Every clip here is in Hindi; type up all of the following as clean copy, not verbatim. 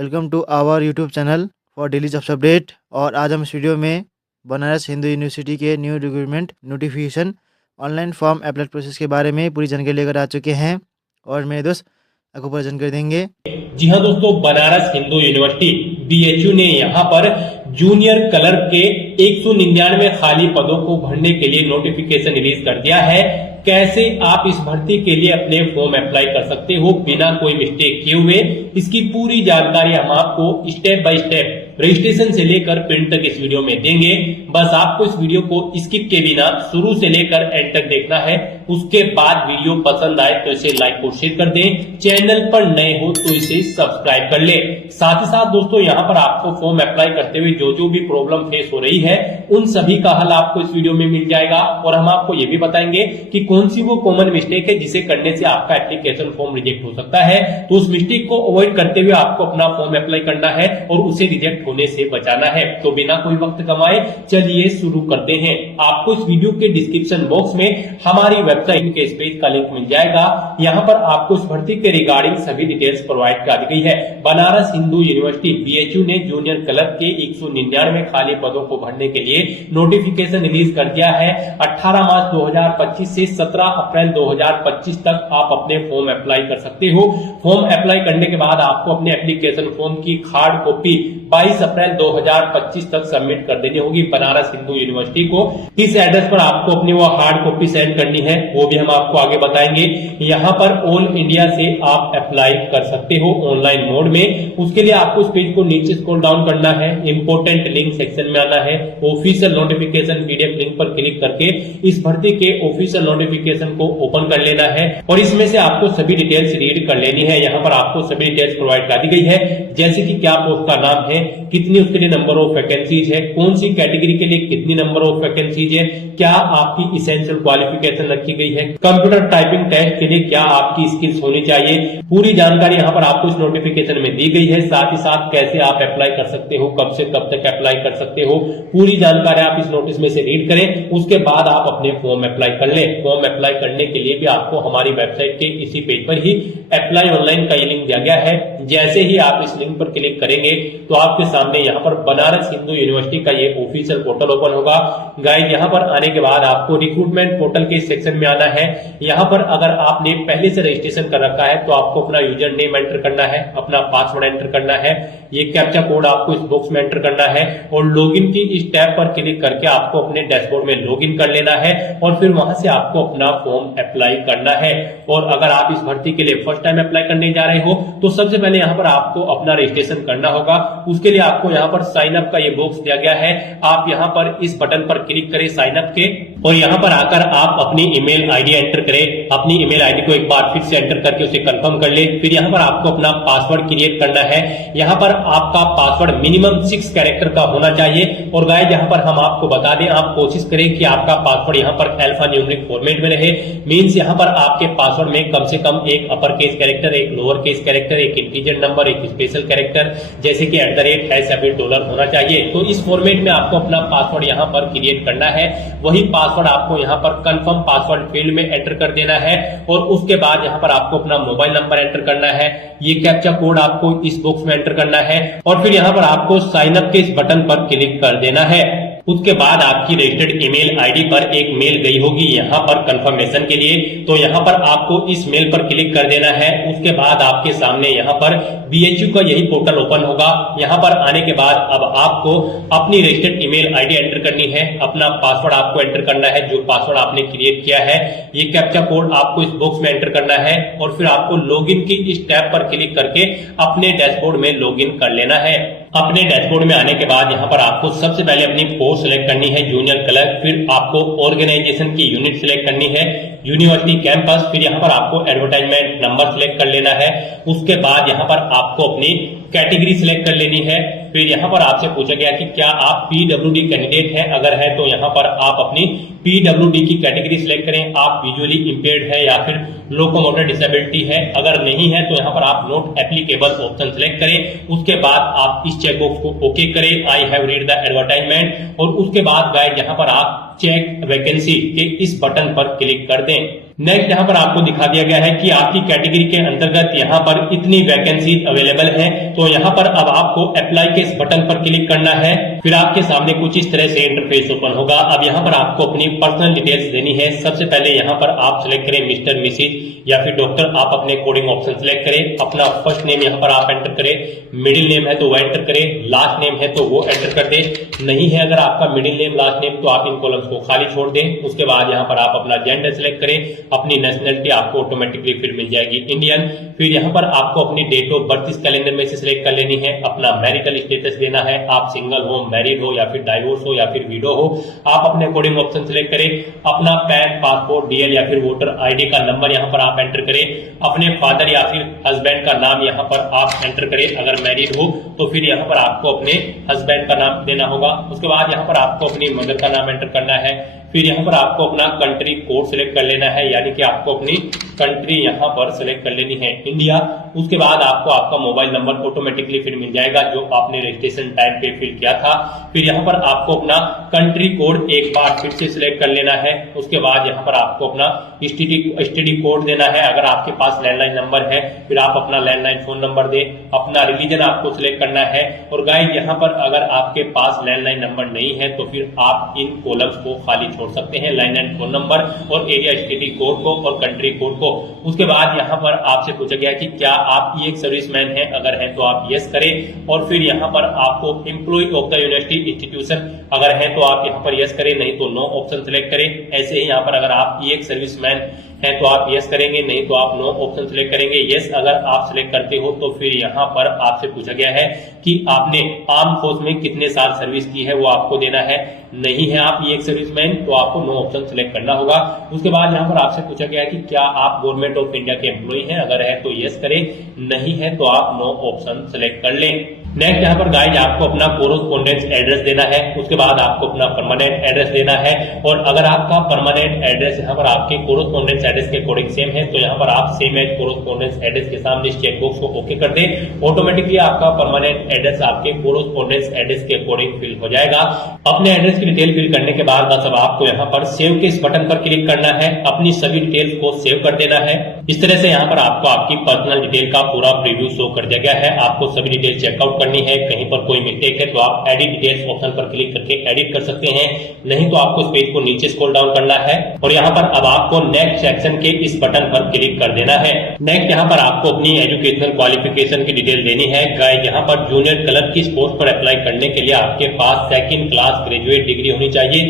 Welcome to our YouTube channel for daily jobs update. और आज हम इस वीडियो में बनारस हिंदू यूनिवर्सिटी के new recruitment notification online form apply process के बारे में पूरी जानकारी लेकर आ चुके हैं और मेरे दोस्त आपको पूरी जानकारी देंगे। जी हाँ दोस्तों, बनारस हिंदू यूनिवर्सिटी BHU ने यहाँ पर जूनियर क्लर्क के 199 खाली पदों को भरने के लिए नोटिफिकेशन रिलीज कर दिया है। कैसे आप इस भर्ती के लिए अपने फॉर्म अप्लाई कर सकते हो बिना कोई मिस्टेक किए हुए, इसकी पूरी जानकारी हम आपको स्टेप बाय स्टेप रजिस्ट्रेशन से लेकर प्रिंट तक इस वीडियो में देंगे। बस आपको इस वीडियो को स्किप के बिना शुरू से लेकर एंड तक देखना है। उसके बाद वीडियो पसंद आए तो इसे लाइक और शेयर कर दें। चैनल पर नए हो तो इसे सब्सक्राइब कर ले। साथ ही साथ दोस्तों, यहाँ पर आपको फॉर्म अप्लाई करते हुए जो भी प्रॉब्लम फेस हो रही है उन सभी का हल आपको इस वीडियो में मिल जाएगा। और हम आपको ये भी बताएंगे कि कौन सी वो कॉमन मिस्टेक है जिसे करने से आपका एप्लीकेशन फॉर्म रिजेक्ट हो सकता है। तो उस मिस्टेक को अवॉइड करते हुए आपको अपना फॉर्म अप्लाई करना है और उसे रिजेक्ट होने से बचाना है। तो बिना कोई वक्त गंवाए चलिए शुरू करते हैं। आपको इस वीडियो के डिस्क्रिप्शन बॉक्स में हमारी वेबसाइट के इस पेज का लिंक मिल जाएगा। यहाँ पर आपको इस भर्ती के रिगार्डिंग सभी डिटेल्स प्रोवाइड कर दी गई है। बनारस हिंदू यूनिवर्सिटी BHU ने जूनियर क्लर्क के 199 खाली पदों को भरने के लिए नोटिफिकेशन रिलीज कर दिया है। 18 मार्च 2025 से 17 अप्रैल 2025 तक आप अपने फॉर्म अप्लाई कर सकते हो। फॉर्म अप्लाई करने के बाद आपको अपने एप्लीकेशन फॉर्म की हार्ड कॉपी 22 अप्रैल 2025 तक सबमिट कर देनी होगी बनारस हिंदू यूनिवर्सिटी को। इस एड्रेस पर आपको अपनी वो हार्ड कॉपी सेंड करनी है, वो भी हम आपको आगे बताएंगे। यहाँ पर ऑल इंडिया से आप अप्लाई कर सकते हो ऑनलाइन मोड में। उसके लिए आपको इस पेज को नीचे स्क्रॉल डाउन करना है, इंपोर्टेंट लिंक सेक्शन में आना है, ऑफिशियल नोटिफिकेशन PDF लिंक पर क्लिक करके इस भर्ती के ऑफिशियल नोटिफिकेशन को ओपन कर लेना है और इसमें से आपको सभी डिटेल्स रीड कर लेनी है। यहाँ पर आपको सभी डिटेल्स प्रोवाइड कर दी गई है, जैसे कि क्या पोस्ट का नाम है, कितनी उसके लिए नंबर ऑफ वैकेंसीज है, कौन सी कैटेगरी के लिए कितनी नंबर ऑफ वैकेंसीज है, क्या आपकी इसेंशियल क्वालिफिकेशन रखी गई है, कंप्यूटर टाइपिंग टेस्ट के लिए क्या आपकी स्किल्स होनी चाहिए। पूरी जानकारी यहाँ पर आपको इस नोटिफिकेशन में दी गई है। साथ ही साथ कैसे आप अप्लाई कर सकते हो, कब से कब तक अप्लाई कर सकते हो, पूरी जानकारी आप इस नोटिस में से रीड करें। उसके बाद आप अपने फॉर्म अप्लाई कर लें। फॉर्म अप्लाई करने के लिए भी आपको हमारी वेबसाइट के इसी पेज पर ही अप्लाई ऑनलाइन का ये लिंक दिया गया है। जैसे ही आप इस लिंक पर क्लिक करेंगे तो आपके सामने यहाँ पर बनारस हिंदू यूनिवर्सिटी का ये ऑफिशियल पोर्टल ओपन होगा। गाइड, यहाँ पर आने के बाद आपको रिक्रूटमेंट पोर्टल के सेक्शन में आना है। यहाँ पर अगर आपने पहले से रजिस्ट्रेशन कर रखा है तो आपको अपना यूजर नेम एंटर करना है, अपना पासवर्ड एंटर करना है, ये कैप्चा कोड आपको इस बॉक्स में एंटर करना है और लॉगिन की इस टैब पर क्लिक करके आपको अपने डैशबोर्ड में लॉगिन कर लेना है और फिर वहां से आपको अपना फॉर्म अप्लाई करना है। और अगर आप इस भर्ती के लिए फर्स्ट टाइम अप्लाई करने जा रहे हो तो सबसे पहले यहाँ पर आपको अपना रजिस्ट्रेशन करना होगा। उसके लिए आपको यहाँ पर साइन अप का ये बॉक्स दिया गया है। आप यहाँ पर इस बटन पर क्लिक करें साइन अप के और यहाँ पर आकर आप अपनी ईमेल आईडी एंटर करें। अपनी ईमेल आईडी को एक बार फिर से एंटर करके उसे कंफर्म कर ले। फिर यहाँ पर आपको अपना पासवर्ड क्रिएट करना है। यहाँ पर आपका पासवर्ड मिनिमम 6 कैरेक्टर का होना चाहिए। और गाइस, यहाँ पर हम आपको बता दें, आप कोशिश करें कि आपका पासवर्ड यहाँ पर अल्फा न्यूमेरिक फॉर्मेट में रहे। मींस यहाँ पर आपके पासवर्ड में कम से कम एक अपर केस कैरेक्टर, एक लोअर केस कैरेक्टर, एक इंटीजर नंबर, एक स्पेशल कैरेक्टर जैसे कि $$ होना चाहिए। तो इस फॉर्मेट में आपको अपना पासवर्ड यहाँ पर क्रिएट करना है। वही पासवर्ड आपको यहाँ पर कंफर्म पासवर्ड फील्ड में एंटर कर देना है और उसके बाद यहाँ पर आपको अपना मोबाइल नंबर एंटर करना है। ये कैप्चा कोड आपको इस बॉक्स में एंटर करना है और फिर यहाँ पर आपको साइन अप के इस बटन पर क्लिक कर देना है। उसके बाद आपकी रजिस्टर्ड ईमेल आईडी पर एक मेल गई होगी यहाँ पर कंफर्मेशन के लिए। तो यहाँ पर आपको इस मेल पर क्लिक कर देना है। उसके बाद आपके सामने यहाँ पर BHU का यही पोर्टल ओपन होगा। यहाँ पर आने के बाद अब आपको अपनी रजिस्टर्ड ईमेल आईडी एंटर करनी है, अपना पासवर्ड आपको एंटर करना है जो पासवर्ड आपने क्रिएट किया है। ये कैप्चा कोड आपको इस बॉक्स में एंटर करना है और फिर आपको लॉगिन की इस टैब पर क्लिक करके अपने डैशबोर्ड में लॉगिन कर लेना है। अपने डैशबोर्ड में आने के बाद यहाँ पर आपको सबसे पहले अपनी पोस्ट सिलेक्ट करनी है जूनियर क्लर्क, फिर आपको ऑर्गेनाइजेशन की यूनिट सिलेक्ट करनी है, यूनिवर्सिटी कैंपस, फिर यहाँ पर आपको एडवर्टाइजमेंट नंबर सिलेक्ट कर लेना है। उसके बाद यहाँ पर आपको अपनी कैटेगरी सिलेक्ट कर लेनी है। फिर यहाँ पर आपसे पूछा गया कि क्या आप PWD कैंडिडेट हैं, अगर है तो यहाँ पर आप अपनी PWD की कैटेगरी सिलेक्ट करें। आप विजुअली इंपेयर्ड है या फिर लोकोमोटर डिसेबिलिटी है, अगर नहीं है तो यहाँ पर आप नॉट एप्लीकेबल ऑप्शन सिलेक्ट करें। उसके बाद आप इस चेकबॉक्स को ओके करें, I have read the advertisement. और उसके बाद गाइस यहाँ पर आप चेक वैकेंसी के इस बटन पर क्लिक कर दें। नेक्स्ट यहाँ पर आपको दिखा दिया गया है कि आपकी कैटेगरी के अंतर्गत यहाँ पर इतनी वैकेंसी अवेलेबल है। तो यहाँ पर अब आपको अप्लाई के इस बटन पर क्लिक करना है। फिर आपके सामने कुछ इस तरह से इंटरफेस ओपन होगा। अब यहाँ पर आपको अपनी पर्सनल डिटेल्स देनी है। सबसे पहले यहाँ पर आप सिलेक्ट करें मिस्टर, मिसिज या फिर डॉक्टर। आप अपने कोडिंग ऑप्शन सिलेक्ट करें। अपना फर्स्ट नेम यहाँ पर आप एंटर करें, मिडिल नेम है तो वो एंटर करें, लास्ट नेम है तो वो एंटर कर दें। नहीं है अगर आपका मिडिल नेम लास्ट नेम तो आप इन कॉलम्स को खाली छोड़ दें। उसके बाद यहाँ पर आप अपना जेंडर सिलेक्ट करें। अपनी नेशनलिटी आपको ऑटोमेटिकली फिर मिल जाएगी इंडियन। फिर यहाँ पर आपको अपनी डेट ऑफ बर्थ इस कैलेंडर में से सिलेक्ट कर लेनी है। अपना मैरिटल स्टेटस देना है, आप सिंगल हो, मैरिड हो या फिर डाइवोर्स हो या फिर विडो हो। आप अपने अकॉर्डिंग ऑप्शन सिलेक्ट करें। अपना पैन, पासपोर्ट, डीएल या फिर वोटर आईडी का नंबर यहाँ पर आप एंटर करें। अपने फादर या फिर हस्बैंड का नाम यहाँ पर आप एंटर करें। अगर मैरिड हो तो फिर यहाँ पर आपको अपने हस्बैंड का नाम देना होगा। उसके बाद यहाँ पर आपको अपनी मदर का नाम एंटर करना है। फिर यहाँ पर आपको अपना कंट्री कोड सिलेक्ट कर लेना है, यानी कि आपको अपनी कंट्री यहाँ पर सिलेक्ट कर लेनी है इंडिया। उसके बाद आपको आपका मोबाइल नंबर ऑटोमेटिकली फिर मिल जाएगा जो आपने रजिस्ट्रेशन टाइम पे फिल किया था। फिर यहाँ पर आपको अपना कंट्री कोड एक बार फिर से सिलेक्ट कर लेना है। उसके बाद यहाँ पर आपको अपना एसटीडी कोड देना है अगर आपके पास लैंडलाइन नंबर है। फिर आप अपना लैंडलाइन फोन नंबर दें। अपना रिलीजन आपको सिलेक्ट करना है। और गाइस यहाँ पर अगर आपके पास लैंडलाइन नंबर नहीं है तो फिर आप इन कॉलम्स को खाली छोड़ सकते हैं, लैंडलाइन फोन नंबर और एरिया एसटीडी कोड को और कंट्री कोड को। उसके बाद यहाँ पर आपसे पूछा गया कि क्या आप एक सर्विसमैन हैं, अगर हैं तो आप यस करें। और फिर यहाँ पर आपको employ of the university institution, अगर हैं तो आप यहाँ पर यस करें, नहीं तो नो ऑप्शन सिलेक्ट करें। ऐसे ही यहाँ पर अगर आप एक सर्विसमैन हैं तो आप यस करेंगे, नहीं तो आप नो ऑप्शन सिलेक्ट करेंगे। यस अगर आप सिलेक्ट करते हो तो फिर यहाँ पर आपसे पूछा गया है कि आपने आर्म फोर्स में कितने साल सर्विस की है, वो आपको देना है। नहीं है आप एक सर्विसमैन तो आपको नो ऑप्शन सिलेक्ट करना होगा। उसके बाद यहाँ पर आपसे पूछा गया है कि क्या आप गवर्नमेंट ऑफ इंडिया के एम्प्लॉय हैं, अगर है तो यस करें, नहीं है तो आप नो ऑप्शन सिलेक्ट कर लें। नेक्स्ट यहाँ पर गाइस आपको अपना कोरोस्पोंडेंस एड्रेस देना है। उसके बाद आपको अपना परमानेंट एड्रेस देना है। और अगर आपका परमानेंट एड्रेस यहाँ पर आपके कोरोस्पोंडेंस एड्रेस के अकॉर्डिंग सेम है तो यहाँ पर आप सेम एज कोरोस्पोंडेंस एड्रेस के सामने इस चेक बॉक्स को ओके कर दें। ऑटोमेटिकली आपका परमानेंट एड्रेस आपके कोरोस्पोंडेंस एड्रेस के अकॉर्डिंग फिल हो जाएगा। अपने एड्रेस की डिटेल फिल करने के बाद बस अब आपको यहाँ पर सेव के इस बटन पर क्लिक करना है। अपनी सभी डिटेल्स को सेव कर देना है। इस तरह से यहाँ पर आपको आपकी पर्सनल डिटेल का पूरा प्रीव्यू शो कर दिया गया है। आपको सभी डिटेल चेकआउट करनी है। कहीं पर कोई मिस्टेक है तो आप एडिट डिटेल्स ऑप्शन पर क्लिक करके एडिट कर सकते हैं, नहीं तो आपको इस पेज को नीचे स्क्रॉल डाउन करना है और यहाँ पर अब आपको नेक्स्ट सेक्शन के इस बटन पर क्लिक कर देना है। नेक्स्ट यहाँ पर आपको अपनी एजुकेशनल क्वालिफिकेशन की डिटेल देनी है। गाइस यहाँ पर जूनियर क्लर्क की पोस्ट पर अप्लाई करने के लिए आपके पास सेकंड क्लास ग्रेजुएट डिग्री होनी चाहिए,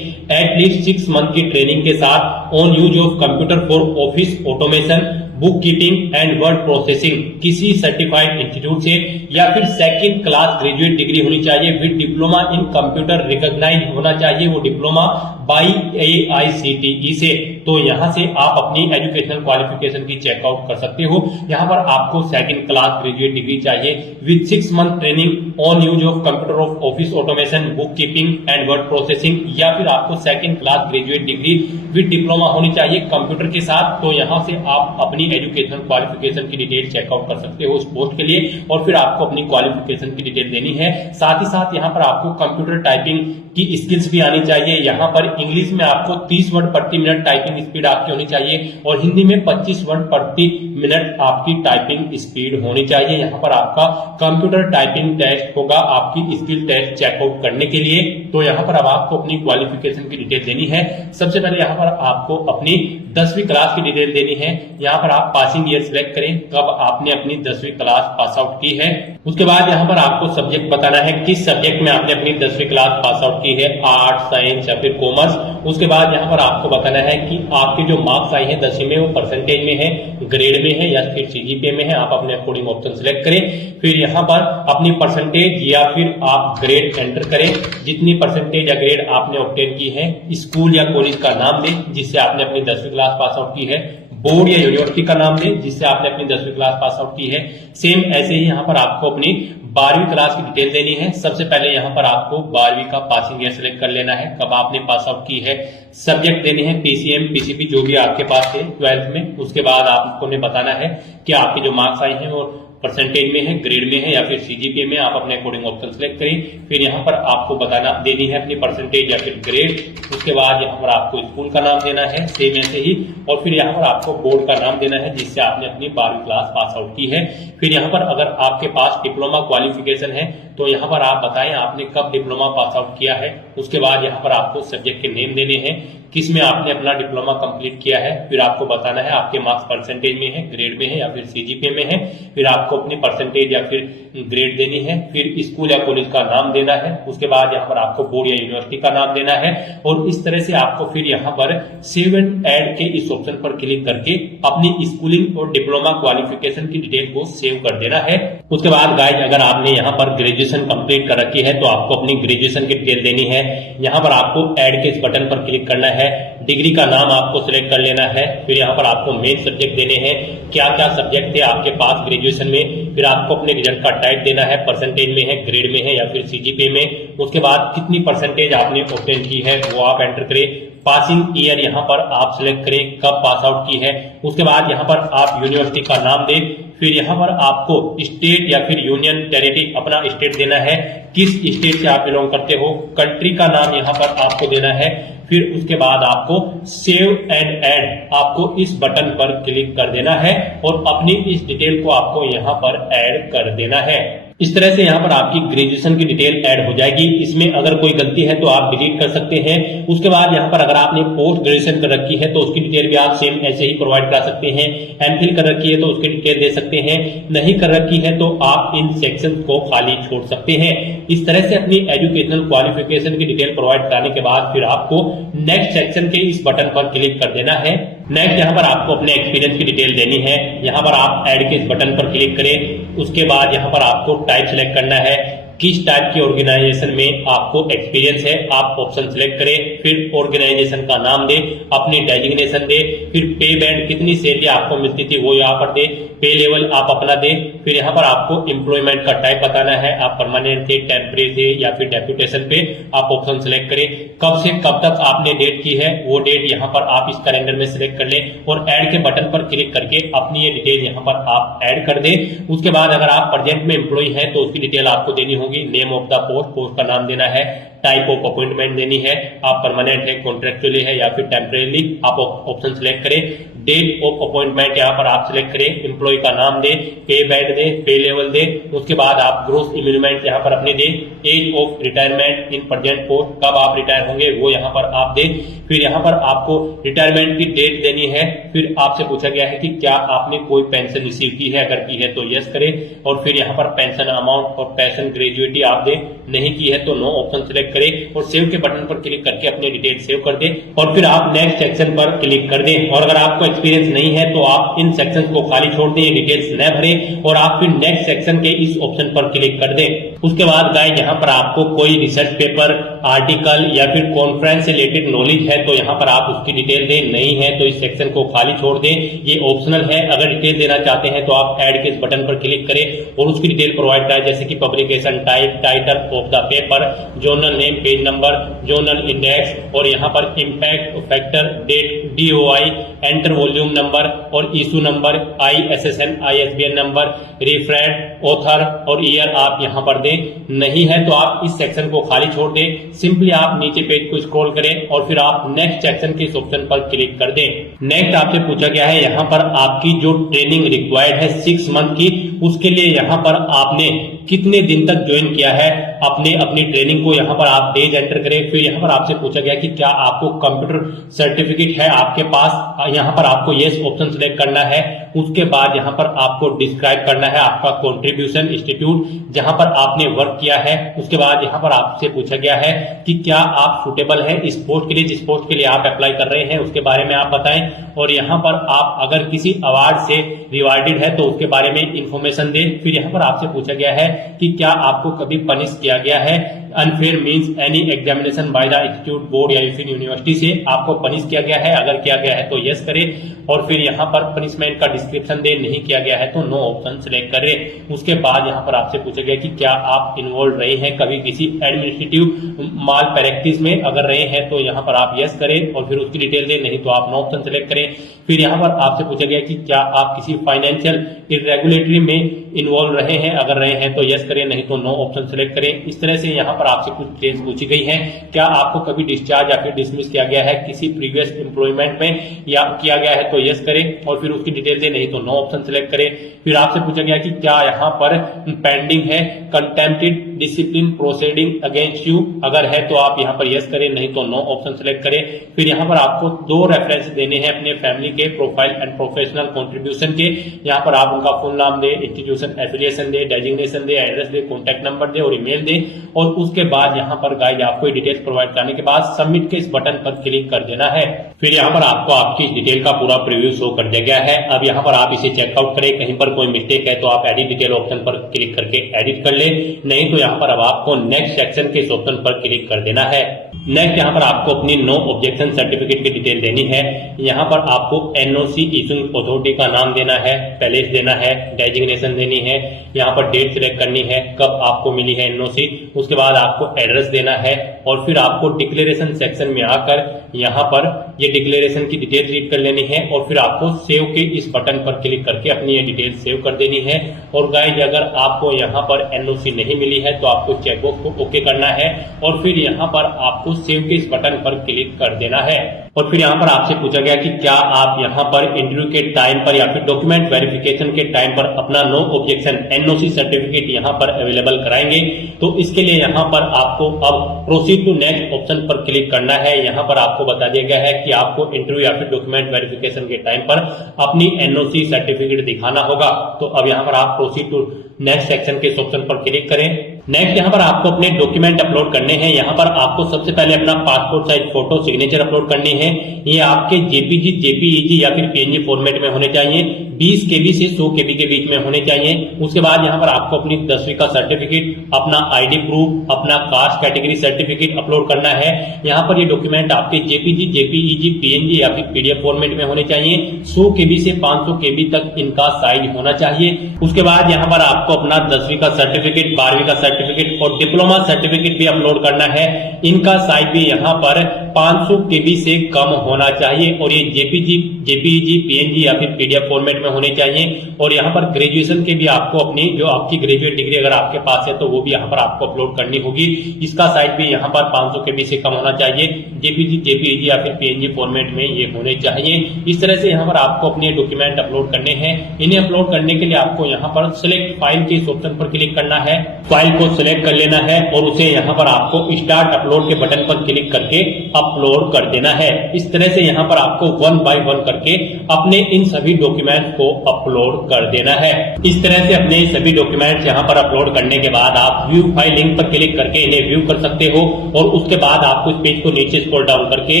एटलीस्ट 6 मंथ की ट्रेनिंग के साथ on use of computer for office automation, book keeping and word processing किसी सर्टिफाइड इंस्टीट्यूट से, या फिर सेकंड क्लास ग्रेजुएट डिग्री होनी चाहिए with diploma in computer recognise होना चाहिए, वो डिप्लोमा बाई AICTE से। तो यहाँ से आप अपनी एजुकेशनल क्वालिफिकेशन की चेकआउट कर सकते हो। यहाँ पर आपको सेकंड क्लास ग्रेजुएट डिग्री चाहिए with 6 month training on use of computer of office automation, book keeping and word processing, या फिर आपको second class graduate degree with diploma होनी चाहिए कंप्यूटर के साथ। तो यहाँ से आप अपनी एजुकेशनल क्वालिफिकेशन की डिटेल चेकआउट कर सकते हो उस पोस्ट के लिए और फिर आपको अपनी क्वालिफिकेशन की डिटेल देनी है। साथ ही साथ यहाँ पर आपको कंप्यूटर टाइपिंग की स्किल्स भी आनी चाहिए। यहाँ पर इंग्लिश में आपको 30 वर्ड प्रति मिनट टाइपिंग स्पीड आपकी होनी चाहिए और हिंदी में 25 वर्ड प्रति मिनट आपकी टाइपिंग स्पीड होनी चाहिए। यहाँ पर आपका कंप्यूटर टाइपिंग टेस्ट होगा आपकी स्किल टेस्ट चेकआउट करने के लिए। तो यहाँ पर अब आपको अपनी क्वालिफिकेशन की डिटेल देनी है। सबसे पहले यहाँ पर आपको अपनी 10वीं क्लास की डिटेल देनी है। यहाँ पर आप पासिंग ईयर सिलेक्ट करें, कब आपने अपनी 10वीं क्लास पास आउट की है। उसके बाद यहाँ पर आपको सब्जेक्ट बताना है, किस सब्जेक्ट में आपने अपनी 10वीं क्लास पास आउट की है, आर्ट, साइंस या फिर कॉमर्स। उसके बाद यहाँ पर आपको बताना है कि आपके जो मार्क्स आए हैं 10वीं में वो परसेंटेज में है, ग्रेड में है या फिर CGPA में है। आप अपने अकॉर्डिंग ऑप्शन सिलेक्ट करें। फिर यहाँ पर अपनी परसेंटेज या फिर आप ग्रेड एंटर करें। जितनी परसेंटेज या ग्रेड आपने ऑब्टेन की है, स्कूल या कॉलेज का नाम दें जिससे आपने अपनी 10वीं क्लास पास आउट की है, बोर्ड या यूनिवर्सिटी का नाम दें जिससे आपने अपनी 10वीं क्लास पास आउट की है। सेम ऐसे ही यहाँ पर आपको अपनी 12वीं क्लास की डिटेल देनी है। सबसे पहले यहाँ पर आपको 12वीं का पासिंग ईयर सिलेक्ट कर लेना है, कब आपने पास आउट की है। सब्जेक्ट देने हैं PCM, PCB जो भी आपके पास है 12th में। उसके बाद आपको ने बताना है कि आपके जो मार्क्स आए हैं वो परसेंटेज में है, ग्रेड में है या फिर सीजीपीए में, आप अपने अकॉर्डिंग ऑप्शन सेलेक्ट करें। फिर यहाँ पर आपको बताना देनी है अपनी परसेंटेज या फिर ग्रेड। उसके बाद यहाँ पर आपको स्कूल का नाम देना है सेम ऐसे ही, और फिर यहाँ पर आपको बोर्ड का नाम देना है जिससे आपने अपनी 12वीं क्लास पास आउट की है। फिर यहाँ पर अगर आपके पास डिप्लोमा क्वालिफिकेशन है तो यहाँ पर आप बताएं आपने कब डिप्लोमा पास आउट किया है। उसके बाद यहाँ पर आपको सब्जेक्ट के नेम देने हैं, किस में आपने अपना डिप्लोमा कंप्लीट किया है। फिर आपको बताना है आपके मार्क्स परसेंटेज में है, ग्रेड में है या फिर सीजीपीए में है। फिर आपको अपनी परसेंटेज या फिर ग्रेड देनी है। फिर स्कूल या कॉलेज का नाम देना है। उसके बाद यहाँ पर आपको बोर्ड या यूनिवर्सिटी का नाम देना है। और इस तरह से आपको फिर यहाँ पर सेव एंड ऐड के इस ऑप्शन पर क्लिक करके अपनी स्कूलिंग और डिप्लोमा क्वालिफिकेशन की डिटेल को सेव कर देना है। उसके बाद गाइस अगर आपने यहाँ पर ग्रेजुएशन कंप्लीट कर रखी है तो आपको अपनी ग्रेजुएशन की डिटेल देनी है। यहाँ पर आपको ऐड के इस बटन पर क्लिक करना है। डिग्री का नाम आपको सिलेक्ट कर लेना है। फिर यहाँ पर आपको मेन सब्जेक्ट देने हैं, क्या क्या सब्जेक्ट थे आपके पास ग्रेजुएशन में। फिर आपको अपने रिजल्ट का टाइप देना है, परसेंटेज में है, ग्रेड में है या फिर सीजीपीए में। उसके बाद कितनी परसेंटेज आपने ऑब्टेन की है वो आप एंटर करें। पासिंग ईयर यहाँ पर आप सिलेक्ट करें, कब पास आउट की है। उसके बाद यहाँ पर आप यूनिवर्सिटी का नाम दें। फिर यहाँ पर आपको स्टेट या फिर यूनियन टेरिटरी अपना स्टेट देना है, किस स्टेट से आप बिलोंग करते हो। कंट्री का नाम यहाँ पर आपको देना है। फिर उसके बाद आपको सेव एंड ऐड आपको इस बटन पर क्लिक कर देना है और अपनी इस डिटेल को आपको यहाँ पर ऐड कर देना है। इस तरह से यहाँ पर आपकी ग्रेजुएशन की डिटेल ऐड हो जाएगी। इसमें अगर कोई गलती है तो आप डिलीट कर सकते हैं। उसके बाद यहाँ पर अगर आपने पोस्ट ग्रेजुएशन कर रखी है तो उसकी डिटेल भी आप सेम ऐसे ही प्रोवाइड करा सकते हैं। एमफिल कर रखी है तो उसकी डिटेल दे सकते हैं। नहीं कर रखी है तो आप इन सेक्शन को खाली छोड़ सकते हैं। इस तरह से अपनी एजुकेशनल क्वालिफिकेशन की डिटेल प्रोवाइड कराने के बाद फिर आपको नेक्स्ट सेक्शन के इस बटन पर क्लिक कर देना है। नेक्स्ट यहाँ पर आपको अपने एक्सपीरियंस की डिटेल देनी है। यहाँ पर आप ऐड के इस बटन पर क्लिक करें। उसके बाद यहाँ पर आपको टाइप सेलेक्ट करना है, किस टाइप की ऑर्गेनाइजेशन में आपको एक्सपीरियंस है आप ऑप्शन सिलेक्ट करें। फिर ऑर्गेनाइजेशन का नाम दे, अपनी डेजिग्नेशन दे, फिर पे बैंड कितनी सैलरी आपको मिलती थी वो यहाँ पर दे, पे लेवल आप अपना दे। फिर यहाँ पर आपको एम्प्लॉयमेंट का टाइप बताना है, आप परमानेंट थे, टेम्परेरी थे या फिर डेप्यूटेशन पे, आप ऑप्शन सिलेक्ट करें। कब से कब तक आपने डेट की है वो डेट यहाँ पर आप इस कैलेंडर में सिलेक्ट कर लें और ऐड के बटन पर क्लिक करके अपनी ये डिटेल यहाँ पर आप ऐड कर दें। उसके बाद अगर आप प्रेजेंट में एम्प्लॉय है तो उसकी डिटेल आपको देनी होगी। Name of the post, post का नाम देना है, टाइप ऑफ अपॉइंटमेंट देनी है, आप परमानेंट है, कॉन्ट्रेक्चुअली है या फिर टेम्परेरी, आप ऑप्शन सिलेक्ट करें। डेट ऑफ अपॉइंटमेंट यहाँ पर आप सिलेक्ट करें, एम्प्लॉय का नाम दे, पे बैंड दे, पे लेवल दे। उसके बाद आप ग्रोस इम्यूलमेंट यहाँ पर अपने दे, age of retirement in present post, कब आप रिटायर होंगे वो यहाँ पर आप दे। फिर यहाँ पर आपको रिटायरमेंट की डेट देनी है। फिर आपसे पूछा गया है कि क्या आपने कोई पेंशन रिसीव की है, अगर की है तो यस करें। और फिर यहाँ पर पेंशन अमाउंट और पेंशन ग्रेजुएटी आप दे, नहीं की है तो नो ऑप्शन सिलेक्ट करें और सेव के बटन पर क्लिक करके अपने डिटेल सेव कर दें और फिर आप नेक्स्ट सेक्शन पर क्लिक कर दें। और अगर आपको एक्सपीरियंस नहीं है तो आप इन सेक्शन को खाली छोड़ दें, डिटेल्स न भरें और आप फिर नेक्स्ट सेक्शन के इस ऑप्शन पर क्लिक कर दें। उसके बाद गाइस यहाँ पर आपको कोई रिसर्च पेपर, आर्टिकल या फिर कॉन्फ्रेंस से रिलेटेड नॉलेज है तो यहाँ पर आप उसकी डिटेल दें, नहीं है तो इस सेक्शन को खाली छोड़ दें। ये ऑप्शनल है, अगर डिटेल देना चाहते हैं तो आप ऐड के इस बटन पर क्लिक करें और उसकी डिटेल प्रोवाइड करें, जैसे कि publication type, title of the paper, journal name, page number, journal index और यहाँ पर impact factor, date, DOI, enter volume number और issue number, ISSN, ISBN number, reference, author और ईयर आप यहाँ पर दें। नहीं है तो आप इस सेक्शन को खाली छोड़ दें। सिंपली आप नीचे पेज को स्क्रॉल करें और फिर आप नेक्स्ट सेक्शन के इस ऑप्शन पर क्लिक कर दें। नेक्स्ट आपसे पूछा गया है यहाँ पर आपकी जो ट्रेनिंग रिक्वायर्ड है 6 मंथ की, उसके लिए यहाँ पर आपने कितने दिन तक ज्वाइन किया है अपनी ट्रेनिंग को यहाँ पर आप डेज एंटर करें। फिर यहाँ पर आपसे पूछा गया कि क्या आपको कंप्यूटर सर्टिफिकेट है आपके पास, यहाँ पर आपको यस ऑप्शन सिलेक्ट करना है। उसके बाद यहाँ पर आपको डिस्क्राइब करना है आपका कंट्रीब्यूशन इंस्टीट्यूट जहां पर आपने वर्क किया है। उसके बाद यहाँ पर आपसे पूछा गया है कि क्या आप सुटेबल है इस पोस्ट के लिए, जिस पोस्ट के लिए आप अप्लाई कर रहे हैं उसके बारे में आप बताएं। और यहाँ पर आप अगर किसी अवार्ड से रिवार्डेड है तो उसके बारे में इंफॉर्मेशन दें। फिर यहाँ पर आपसे पूछा गया है कि क्या आपको कभी पनिश किया गया है unfair means any examination by the institute board या फिर यूनिवर्सिटी से आपको पनिश किया गया है, अगर किया गया है तो यस करें और फिर यहाँ पर पनिशमेंट का डिस्क्रिप्शन दे, नहीं किया गया है तो नो ऑप्शन सिलेक्ट करें। उसके बाद यहाँ पर आपसे पूछा गया कि क्या आप इन्वॉल्व रहे हैं कभी किसी एडमिनिस्ट्रेटिव माल प्रैक्टिस में, अगर रहे हैं तो यहाँ पर आप यस करें और फिर उसकी डिटेल दें, नहीं तो आप नो ऑप्शन सिलेक्ट करें। फिर यहाँ पर आपसे पूछा गया कि क्या आप किसी फाइनेंशियल इरेगुलेटरी में इन्वॉल्व रहे हैं, अगर रहे हैं तो यस करें, नहीं तो नो ऑप्शन सिलेक्ट करें। इस तरह से यहाँ पर आपसे कुछ डिटेल्स पूछी गई है। क्या आपको कभी डिस्चार्ज या फिर डिसमिस किया गया है किसी प्रीवियस एम्प्लॉयमेंट में, या किया गया है तो यस करें और फिर उसकी डिटेल दें, नहीं तो नो ऑप्शन सिलेक्ट करें। फिर आपसे पूछा गया कि क्या यहाँ पर पेंडिंग है contempt discipline proceeding against you, अगर है तो आप यहाँ पर यस करें, नहीं तो नो ऑप्शन सिलेक्ट करें। फिर यहाँ पर आपको 2 रेफरेंस देने हैं अपने फैमिली के प्रोफाइल एंड प्रोफेशनल कंट्रीब्यूशन के। यहाँ पर आप उनका फुल नाम दे, इंस्टीट्यूशन एफिलिएशन दे, डेजिग्नेशन दे, एड्रेस दे, कॉन्टैक्ट नंबर दे और ईमेल दे। और उसके बाद यहाँ पर गाइड आपको डिटेल्स प्रोवाइड करने के बाद सबमिट के इस बटन पर क्लिक कर देना है। फिर यहाँ पर आपको आपकी डिटेल का पूरा प्रीव्यू शो कर दिया गया है। अब यहाँ पर आप इसे चेकआउट करें, कहीं पर कोई मिस्टेक है तो आप एडिट डिटेल ऑप्शन पर क्लिक करके एडिट कर ले, नहीं तो यहाँ पर अब आपको नेक्स्ट सेक्शन के इस ऑप्शन पर क्लिक कर देना है। नेक्स्ट यहाँ पर आपको अपनी नो ऑब्जेक्शन सर्टिफिकेट की डिटेल देनी है। यहाँ पर आपको एनओसी इशूइंग अथॉरिटी का नाम देना है, पैलेस देना है, डेजिग्नेशन देनी है, यहाँ पर डेट सिलेक्ट करनी है कब आपको मिली है एनओसी, उसके बाद आपको एड्रेस देना है और फिर आपको डिक्लेरेशन सेक्शन में आकर यहाँ पर ये डिक्लेरेशन की डिटेल रीड कर लेनी है और फिर आपको सेव के इस बटन पर क्लिक करके अपनी ये डिटेल सेव कर देनी है। और गाइस अगर आपको यहाँ पर एनओसी नहीं मिली है तो आपको चेकबॉक्स को ओके करना है और फिर यहाँ पर आपको सेव के इस बटन पर क्लिक कर देना है। और फिर यहाँ पर आपसे पूछा गया कि क्या आप यहाँ पर इंटरव्यू के टाइम पर या फिर डॉक्यूमेंट वेरिफिकेशन के टाइम पर अपना नो ऑब्जेक्शन एनओसी सर्टिफिकेट यहाँ पर अवेलेबल कराएंगे। तो इसके लिए यहाँ पर आपको अब प्रोसीड टू नेक्स्ट ऑप्शन पर क्लिक करना है। यहाँ पर आपको बता दिया गया है कि आपको इंटरव्यू या फिर डॉक्यूमेंट वेरिफिकेशन के टाइम पर अपनी एनओसी सर्टिफिकेट दिखाना होगा। तो अब यहाँ पर आप प्रोसीड टू नेक्स्ट सेक्शन के इस ऑप्शन पर क्लिक करें। नेक्स्ट यहाँ पर आपको अपने डॉक्यूमेंट अपलोड करने हैं। यहाँ पर आपको सबसे पहले अपना passport size photo signature upload करनी है। ये आपके जेपीजी, जेपीईजी या फिर पीएनजी फॉर्मेट में होने चाहिए, 20 केबी से 100 केबी के बीच में होने चाहिए। उसके बाद यहाँ पर आपको अपनी 10वीं का सर्टिफिकेट, अपना आईडी प्रूफ, अपना कास्ट कैटेगरी सर्टिफिकेट अपलोड करना है। यहाँ पर ये डॉक्यूमेंट आपके जेपीजी, जेपीईजी, पीएनजी या फिर पीडीएफ फॉर्मेट में होने चाहिए। 100 केबी से 500 केबी तक इनका साइज होना चाहिए। उसके बाद यहाँ पर आपको अपना 10वीं का सर्टिफिकेट, 12वीं का सर्टिफिकेट और डिप्लोमा सर्टिफिकेट भी अपलोड करना है। इनका साइज भी यहाँ पर 500 केबी से कम होना चाहिए और ये जेपीजी, जेपीईजी, पीएनजी या फिर पीडीएफ फॉर्मेट में होने चाहिए। और यहाँ पर ग्रेजुएशन के भी आपको अपनी जो आपकी ग्रेजुएट डिग्री अगर आपके पास है तो वो भी यहाँ पर आपको अपलोड करनी होगी। इसका साइज भी यहाँ पर 500 केबी से कम होना चाहिए। जेपीजी, जेपीईजी या फिर पीएनजी फॉर्मेट में ये होने चाहिए। इस तरह से यहाँ पर आपको अपने डॉक्यूमेंट अपलोड करने हैं। इन्हें अपलोड करने के लिए आपको यहाँ पर सिलेक्ट फाइल के इस ऑप्शन पर क्लिक करना है। फाइल को सिलेक्ट कर लेना है और उसे यहाँ पर आपको स्टार्ट अपलोड के बटन पर क्लिक करके अपलोड कर देना है। इस तरह से यहाँ पर आपको 1 बाय 1 करके अपने इन सभी डॉक्यूमेंट को अपलोड कर देना है। इस तरह से अपने सभी डॉक्यूमेंट्स यहाँ पर अपलोड करने के बाद आप व्यू फाइल लिंक पर क्लिक करके इन्हें व्यू कर सकते हो और उसके बाद आपको इस पेज को नीचे स्क्रॉल डाउन करके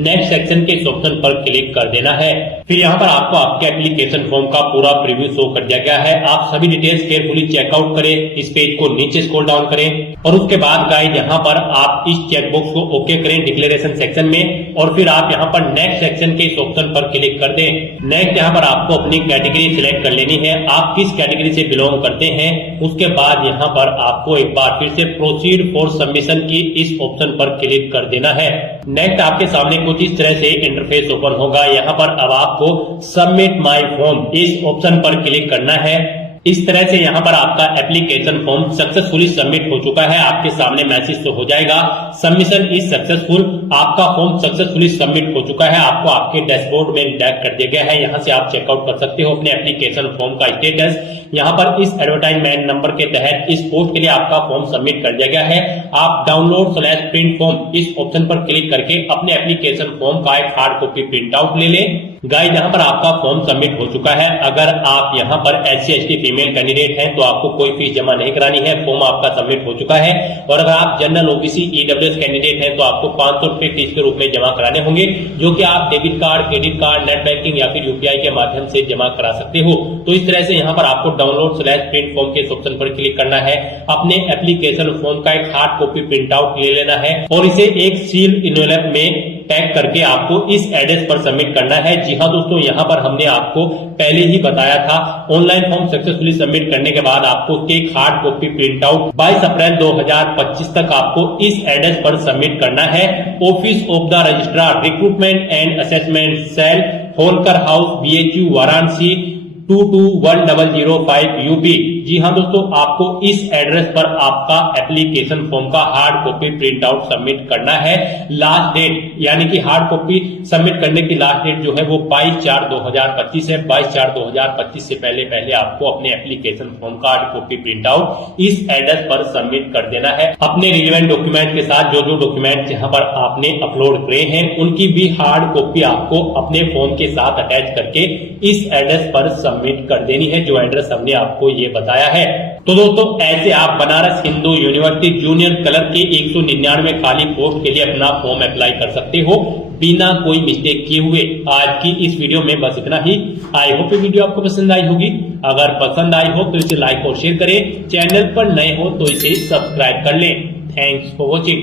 नेक्स्ट सेक्शन के इस ऑप्शन पर क्लिक कर देना है। फिर यहाँ पर आपको आपके एप्लीकेशन फॉर्म का पूरा प्रीव्यू शो कर दिया गया है। आप सभी डिटेल्स केयरफुली चेकआउट करें, इस पेज को नीचे स्क्रॉल डाउन करें और उसके बाद गाइस यहाँ पर आप इस चेकबॉक्स को ओके करें डिक्लेरेशन सेक्शन में और फिर आप यहाँ पर नेक्स्ट सेक्शन के इस ऑप्शन पर क्लिक कर दें। नेक्स्ट यहाँ पर आपको अपनी कैटेगरी सिलेक्ट कर लेनी है, आप किस कैटेगरी से बिलोंग करते हैं। उसके बाद यहाँ पर आपको एक बार फिर से प्रोसीड फॉर सबमिशन की इस ऑप्शन पर क्लिक कर देना है। नेक्स्ट आपके सामने कुछ इस तरह से इंटरफेस ओपन होगा। यहाँ पर अब आपको सबमिट माय फॉर्म इस ऑप्शन पर क्लिक करना है। इस तरह से यहाँ पर आपका एप्लीकेशन फॉर्म सक्सेसफुली सबमिट हो चुका है। आपके सामने मैसेज तो हो जाएगा सबमिशन इज सक्सेसफुल, आपका फॉर्म सक्सेसफुली सबमिट हो चुका है। आपको आपके डैशबोर्ड में टैग कर दिया गया है। यहाँ से आप चेकआउट कर सकते हो अपने एप्लीकेशन फॉर्म का स्टेटस। यहाँ पर इस एडवर्टाइजमेंट नंबर के तहत इस पोस्ट के लिए आपका फॉर्म सबमिट कर दिया गया है। आप डाउनलोड/प्रिंट फॉर्म इस ऑप्शन पर क्लिक करके अपने एप्लीकेशन फॉर्म का एक हार्ड कॉपी प्रिंट आउट ले लें। गाइस यहाँ पर आपका फॉर्म सबमिट हो चुका है। अगर आप यहाँ पर SC/ST फीमेल कैंडिडेट हैं तो आपको कोई फीस जमा नहीं करानी है, फॉर्म आपका सबमिट हो चुका है। और अगर आप जनरल ओबीसी ईडब्ल्यूएस कैंडिडेट हैं तो आपको 500 रुपए फीस के रूप में जमा कराने होंगे, जो कि आप debit card, credit card, net banking या फिर यूपीआई के माध्यम से जमा करा सकते हो। तो इस तरह से यहाँ पर आपको डाउनलोड/प्रिंट फॉर्म के ऑप्शन पर क्लिक करना है, अपने एप्लीकेशन फॉर्म का एक हार्ड कॉपी प्रिंट आउट ले लेना है और इसे एक सील एनवेलप में पैक करके आपको इस एड्रेस पर सबमिट करना है। जी हाँ दोस्तों, यहाँ पर हमने आपको पहले ही बताया था, ऑनलाइन फॉर्म सक्सेसफुली सबमिट करने के बाद आपको एक hard copy print out 22 April 2025 तक आपको इस एड्रेस पर सबमिट करना है। Office of the registrar recruitment and assessment cell, Holkar house, BHU, Varanasi 22105 UP. जी हाँ दोस्तों, आपको इस एड्रेस पर आपका एप्लीकेशन फॉर्म का hard copy print out submit करना है। लास्ट डेट यानी कि हार्ड कॉपी सबमिट करने की लास्ट डेट जो है वो 22/4/2025 है। 22/4/2025 से पहले आपको अपने एप्लीकेशन फॉर्म का हार्ड कॉपी प्रिंट आउट इस एड्रेस पर सबमिट कर देना है। अपने रिलेवेंट डॉक्यूमेंट के साथ जो डॉक्यूमेंट यहाँ पर आपने अपलोड करे हैं उनकी भी हार्ड कॉपी आपको अपने फॉर्म के साथ अटैच करके इस एड्रेस पर सबमिट कर देनी है, जो एड्रेस हमने आपको ये बताया है। तो दोस्तों, ऐसे आप Banaras Hindu university junior clerk के 199 खाली पोस्ट के लिए अपना फॉर्म अप्लाई कर सकते हो बिना कोई मिस्टेक किए हुए। आज की इस वीडियो में बस इतना ही। आई होप ये वीडियो आपको पसंद आई होगी। अगर पसंद आई हो तो इसे लाइक और शेयर करें, चैनल पर नए हो तो इसे सब्सक्राइब कर लें। Thanks for watching.